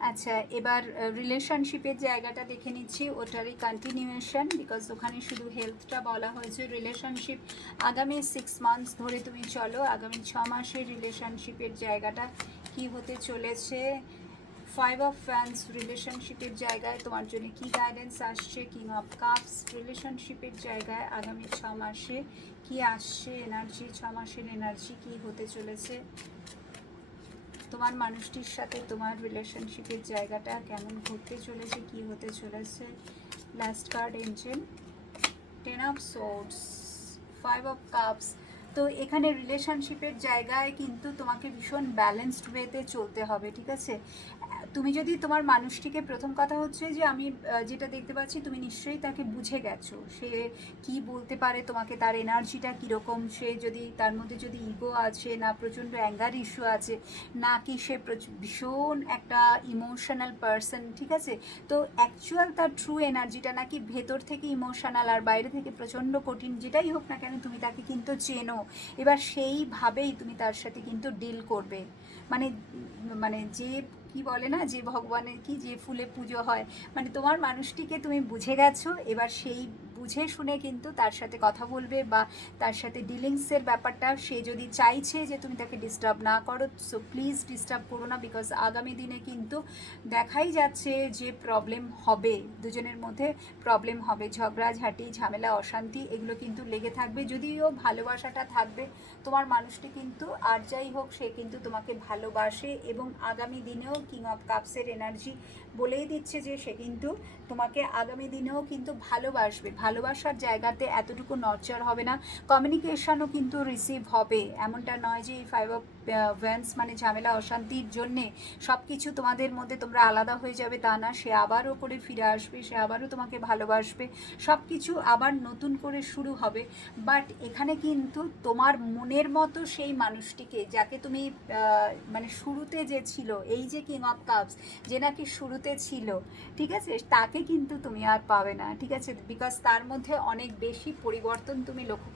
আচ্ছা, এবার রিলেশনশিপের জায়গাটা দেখে নিচ্ছি, ওটারই কন্টিনিউয়েশন, বিকজ ওখানে শুধু হেলথটা বলা হয়েছে। রিলেশনশিপ আগামী 6 মান্থস ধরে তুমি চলো, আগামী 6 মাসের রিলেশনশিপের জায়গাটা কি হতে চলেছে। 5 অফ ফ্যান্স রিলেশনশিপের জায়গায় তোমার জন্য কি গাইডেন্স আসছে। কিং অফ কাপস রিলেশনশিপের জায়গায় আগামী 6 মাসে কি আসছে এনার্জি, 6 মাসের এনার্জি কি হতে চলেছে। তোমার মানুষটির সাথে তোমার রিলেশনশিপের জায়গাটা কেমন ঘটতে চলেছে, কি হতে চলেছে। Last card Angel, 10 of swords, 5 of cups. তো এখানে রিলেশনশিপের জায়গায় কিন্তু তোমাকে ভীষণ ব্যালেন্সড ওয়েতে চলতে হবে, ঠিক আছে। তুমি যদি তোমার মানুষটিকে, প্রথম কথা হচ্ছে যে আমি যেটা দেখতে পাচ্ছি, তুমি নিশ্চয়ই তাকে বুঝে গেছো, সে কি বলতে পারে তোমাকে, তার এনার্জিটা কীরকম, সে যদি তার মধ্যে যদি ইগো আছে, না প্রচণ্ড অ্যাঙ্গার ইস্যু আছে, নাকি সে ভীষণ একটা ইমোশনাল পারসন, ঠিক আছে। তো অ্যাকচুয়াল তার ট্রু এনার্জিটা নাকি ভেতর থেকে ইমোশনাল আর বাইরে থেকে প্রচণ্ড কঠিন, যেটাই হোক না কেন তুমি তাকে কিন্তু চেনো। এবার সেইভাবেই তুমি তার সাথে কিন্তু ডিল করবে। মানে মানে যে কি বলে না, যে ভগবানের কি যে ফুলে পুজো হয়, মানে তোমার মানুষটিকে তুমি বুঝে গেছো। এবার সেই বুঝে শুনে কিন্তু তার সাথে কথা বলবে, বা তার সাথে ডিলিংসের ব্যাপারটা, সে যদি চাইছে যে তুমি তাকে ডিস্টার্ব না করো, সো প্লিজ ডিস্টার্ব করো না, বিকজ আগামী দিনে কিন্তু দেখাই যাচ্ছে যে প্রবলেম হবে, দুজনের মধ্যে প্রবলেম হবে, ঝগড়াঝাঁটি, ঝামেলা, অশান্তি এগুলো কিন্তু লেগে থাকবে। যদিও ভালোবাসাটা থাকবে, তোমার মানুষটি কিন্তু আর যাই হোক সে কিন্তু তোমাকে ভালোবাসে, এবং আগামী দিনেও কিং অফ কাপসের এনার্জি বলেই দিচ্ছে যে সে কিন্তু তোমাকে আগামী দিনেও কিন্তু ভালোবাসবে। ভালোবাসার জায়গাতে এতটুকু নড়চড় হবে না, কমিউনিকেশনও কিন্তু রিসিভ হবে। এমনটা নয় যে এই 5 অফ ওয়ান্স মানে ঝামেলা অশান্তির জন্যে সব কিছু তোমাদের মধ্যে তোমরা আলাদা হয়ে যাবে, তা না। সে আবারও করে ফিরে আসবে, সে আবারও তোমাকে ভালোবাসবে, সব কিছু আবার নতুন করে শুরু হবে। বাট এখানে কিন্তু তোমার মনের মতো সেই মানুষটিকে, যাকে তুমি মানে শুরুতে যে ছিল, এই যে কিং অফ কাপস যে নাকি শুরুতে ছিল, ঠিক আছে, তাকে কিন্তু তুমি আর পাবে না, ঠিক আছে, বিকজ তার মধ্যে অনেক বেশি পরিবর্তন তুমি লক্ষ্য